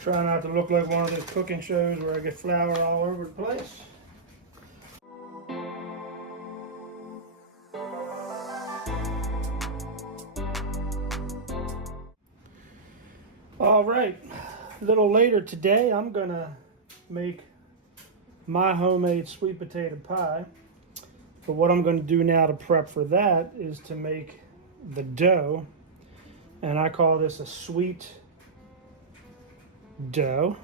Try not to look like one of those cooking shows where I get flour all over the place. All right, a little later today, I'm gonna make my homemade sweet potato pie. But what I'm gonna do now to prep for that is to make the dough. And I call this a sweet dough.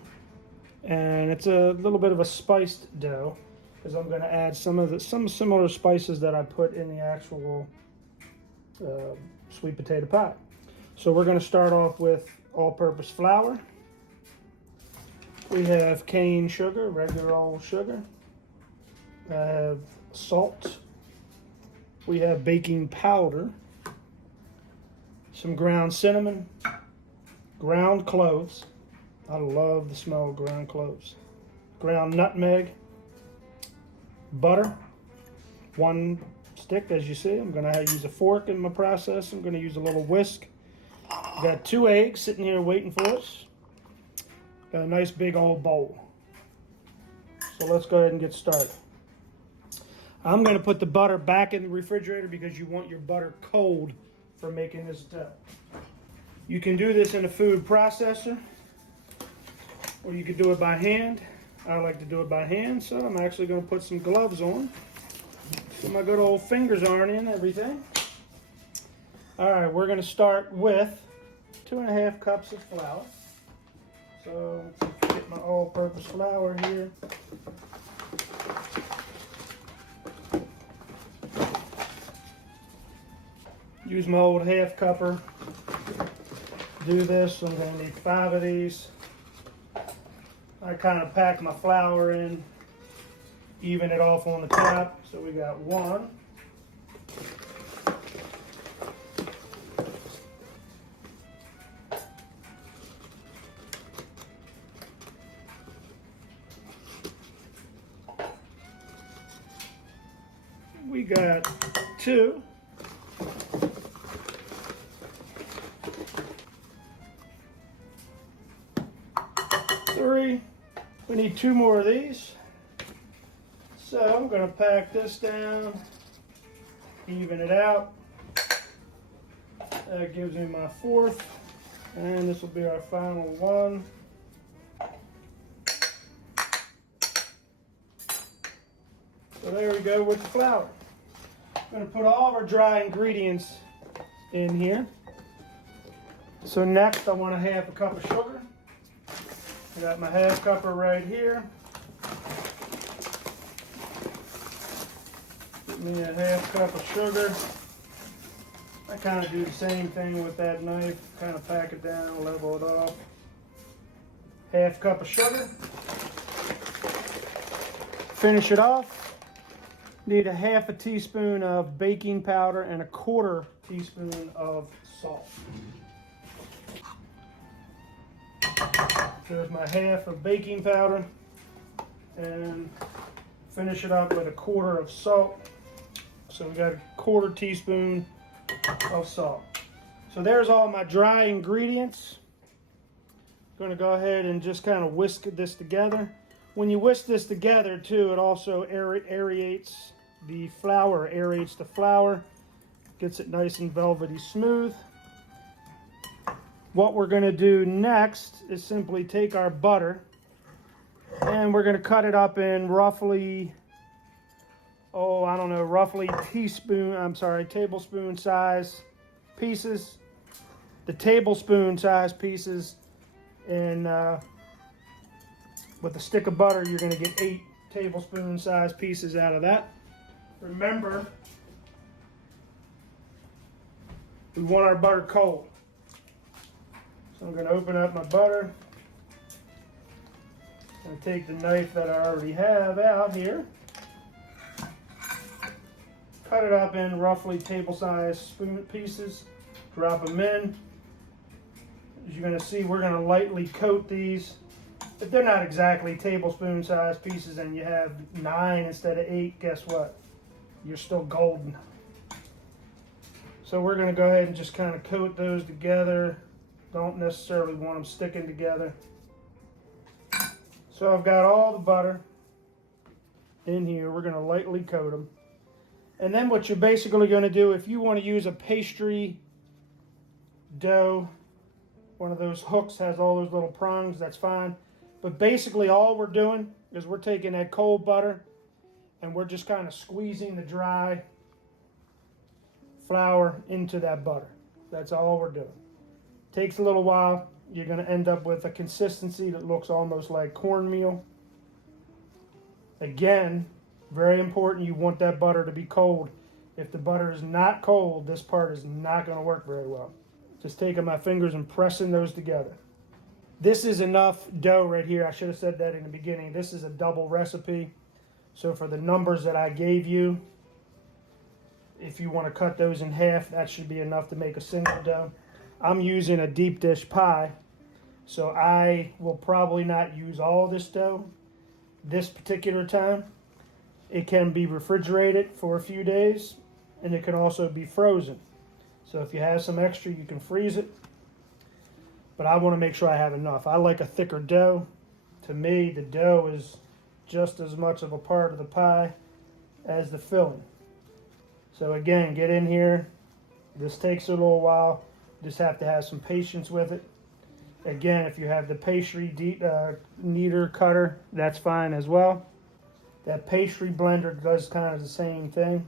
And it's a little bit of a spiced dough because I'm gonna add some similar spices that I put in the actual sweet potato pie. So we're gonna start off with all-purpose flour. We have cane sugar, regular old sugar. I have salt. We have baking powder. Some ground cinnamon. Ground cloves. I love the smell of ground cloves. Ground nutmeg. Butter. 1 stick, as you see. I'm going to use a fork in my process. I'm going to use a little whisk. Got 2 eggs sitting here waiting for us. Got a nice big old bowl. So let's go ahead and get started. I'm going to put the butter back in the refrigerator because you want your butter cold for making this dough. You can do this in a food processor or you could do it by hand. I like to do it by hand, so I'm actually going to put some gloves on so my good old fingers aren't in everything. All right, we're going to start with 2.5 cups of flour. So get my all-purpose flour here. Use my old half cupper. Do this. I'm going to need 5 of these. I kind of pack my flour in, even it off on the top. So we got 1. We got 2. 3. We need 2 more of these. So I'm going to pack this down, even it out. That gives me my 4th. And this will be our final one. So there we go with the flour. I'm going to put all of our dry ingredients in here. So next I want a 1/2 cup of sugar. I got my 1/2 cupper right here. Give me a 1/2 cup of sugar. I kind of do the same thing with that knife. Kind of pack it down, level it off. 1/2 cup of sugar. Finish it off. Need a 1/2 teaspoon of baking powder and a 1/4 teaspoon of salt. There's my 1/2 of baking powder and finish it up with a 1/4 of salt. So we got a 1/4 teaspoon of salt. So there's all my dry ingredients. I'm going to go ahead and just kind of whisk this together. When you whisk this together too, it also aerates the flour, gets it nice and velvety smooth. What we're going to do next is simply take our butter and we're going to cut it up in roughly, tablespoon size pieces. The tablespoon size pieces, and with a stick of butter, you're going to get 8 tablespoon size pieces out of that. Remember, we want our butter cold. So I'm going to open up my butter. I'm going to take the knife that I already have out here. Cut it up in roughly table-sized spoon pieces. Drop them in. As you're going to see, we're going to lightly coat these. If they're not exactly tablespoon-sized pieces and you have 9 instead of 8, guess what? You're still golden. So we're going to go ahead and just kind of coat those together. Don't necessarily want them sticking together. So I've got all the butter in here. We're going to lightly coat them. And then what you're basically going to do, if you want to use a pastry dough, one of those hooks has all those little prongs, that's fine. But basically all we're doing is we're taking that cold butter and we're just kind of squeezing the dry flour into that butter. That's all we're doing. Takes a little while. You're going to end up with a consistency that looks almost like cornmeal. Again, very important, you want that butter to be cold. If the butter is not cold, this part is not going to work very well. Just taking my fingers and pressing those together. This is enough dough right here. I should have said that in the beginning. This is a double recipe. So for the numbers that I gave you, if you want to cut those in half, that should be enough to make a single dough. I'm using a deep dish pie, so I will probably not use all this dough this particular time. It can be refrigerated for a few days, and it can also be frozen. So if you have some extra, you can freeze it. But I want to make sure I have enough. I like a thicker dough. To me, the dough is just as much of a part of the pie as the filling. So again, get in here. This takes a little while. Just have to have some patience with it. Again, if you have the pastry kneader cutter, that's fine as well. That pastry blender does kind of the same thing.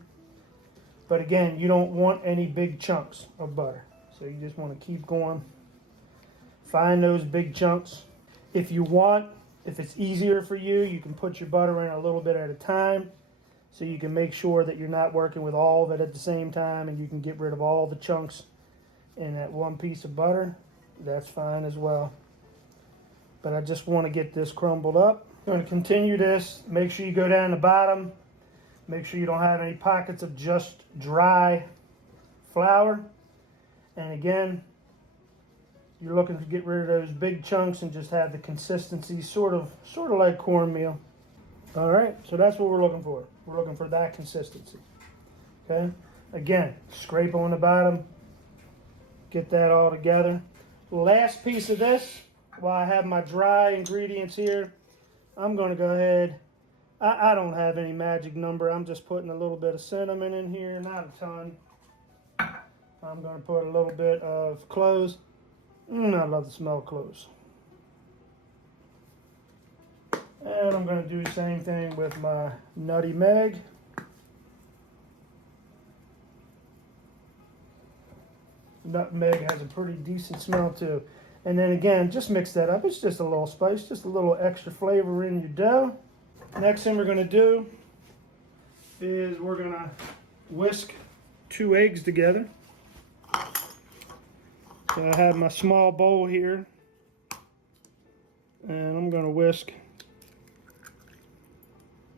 But again, you don't want any big chunks of butter. So you just want to keep going. Find those big chunks. If you want, if it's easier for you, you can put your butter in a little bit at a time. So you can make sure that you're not working with all of it at the same time, and you can get rid of all the chunks in that one piece of butter. That's fine as well. But I just want to get this crumbled up. I'm going to continue this. Make sure you go down the bottom. Make sure you don't have any pockets of just dry flour. And again, you're looking to get rid of those big chunks and just have the consistency sort of like cornmeal. All right, so that's what we're looking for. We're looking for that consistency. Okay, again, scrape on the bottom, get that all together. Last piece of this, while I have my dry ingredients here, I'm going to go ahead. I don't have any magic number. I'm just putting a little bit of cinnamon in here, not a ton. I'm going to put a little bit of cloves. I love the smell of cloves. And I'm going to do the same thing with my nutmeg. Nutmeg has a pretty decent smell too. And then again, just mix that up. It's just a little spice, just a little extra flavor in your dough. Next thing we're going to do is we're going to whisk 2 eggs together. So I have my small bowl here, and I'm going to whisk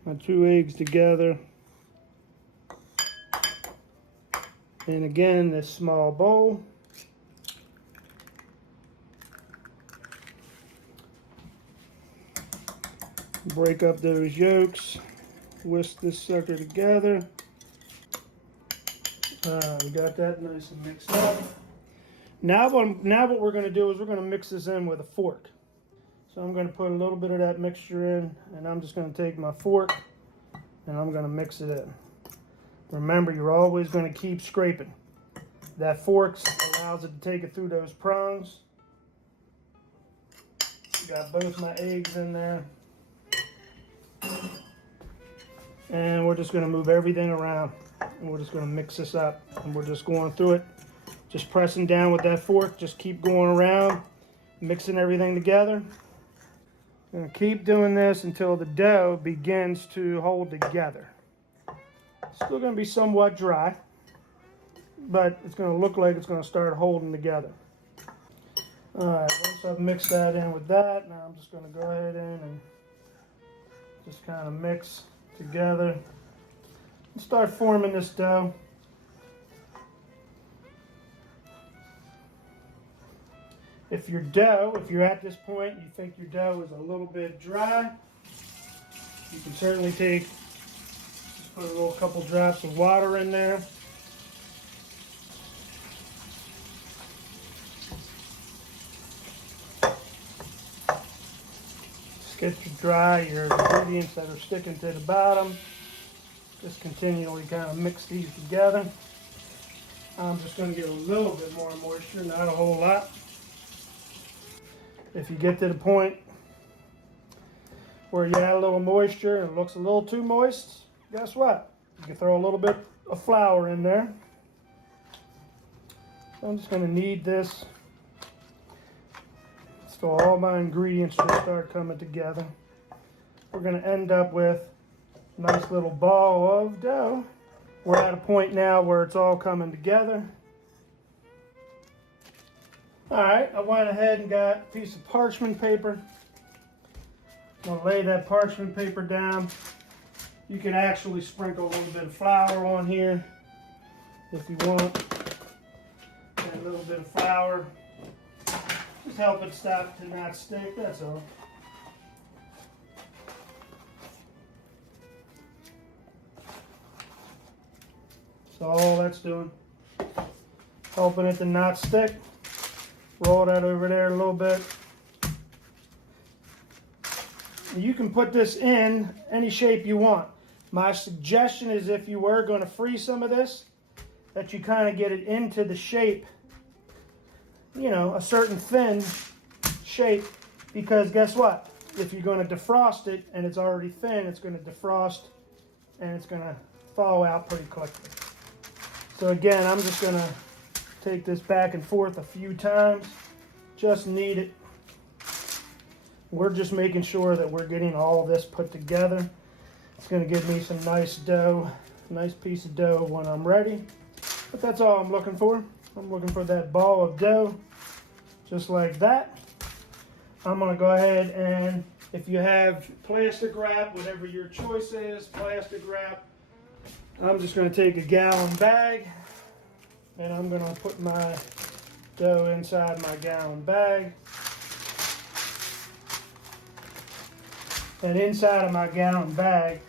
my 2 eggs together. And again, this small bowl. Break up those yolks. Whisk this sucker together. We got that nice and mixed up. Now what we're going to do is we're going to mix this in with a fork. So I'm going to put a little bit of that mixture in, and I'm just going to take my fork and I'm going to mix it in. Remember, you're always going to keep scraping. That fork allows it to take it through those prongs. Got both my eggs in there. And we're just going to move everything around. And we're just going to mix this up. And we're just going through it. Just pressing down with that fork. Just keep going around. Mixing everything together. Going to keep doing this until the dough begins to hold together. Still going to be somewhat dry. But it's going to look like it's going to start holding together. Alright, once I've mixed that in with that, now I'm just going to go ahead in and just kind of mix together and start forming this dough. If you're at this point, you think your dough is a little bit dry, you can certainly just put a couple drops of water in there. Get to dry your ingredients that are sticking to the bottom. Just continually kind of mix these together. I'm just going to get a little bit more moisture, not a whole lot. If you get to the point where you add a little moisture and it looks a little too moist, guess what? You can throw a little bit of flour in there. So I'm just going to knead this so all my ingredients will start coming together. We're going to end up with a nice little ball of dough. We're at a point now where it's all coming together. Alright, I went ahead and got a piece of parchment paper. I'm going to lay that parchment paper down. You can actually sprinkle a little bit of flour on here if you want. Add a little bit of flour. Just help it stop to not stick, that's all. So all that's doing, helping it to not stick. Roll that over there a little bit. You can put this in any shape you want. My suggestion is if you were going to freeze some of this, that you kind of get it into the shape, you know, a certain thin shape, because guess what? If you're going to defrost it and it's already thin, it's going to defrost and it's going to thaw out pretty quickly. So again, I'm just going to take this back and forth a few times, just knead it. We're just making sure that we're getting all this put together. It's going to give me some nice dough, nice piece of dough when I'm ready. But that's all I'm looking for. I'm looking for that ball of dough, just like that. I'm going to go ahead and, if you have plastic wrap, whatever your choice is, plastic wrap, I'm just going to take a gallon bag and I'm going to put my dough inside my gallon bag. And inside of my gallon bag,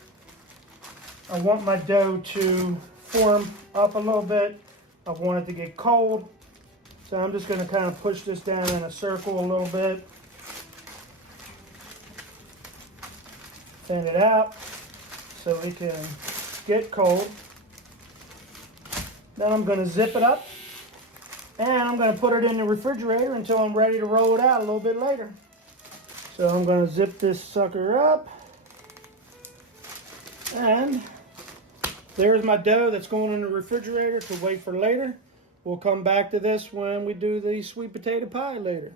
I want my dough to form up a little bit. I want it to get cold. So I'm just going to kind of push this down in a circle a little bit. Thin it out so it can get cold. Then I'm going to zip it up and I'm going to put it in the refrigerator until I'm ready to roll it out a little bit later. So I'm going to zip this sucker up, and there's my dough that's going in the refrigerator to wait for later. We'll come back to this when we do the sweet potato pie later.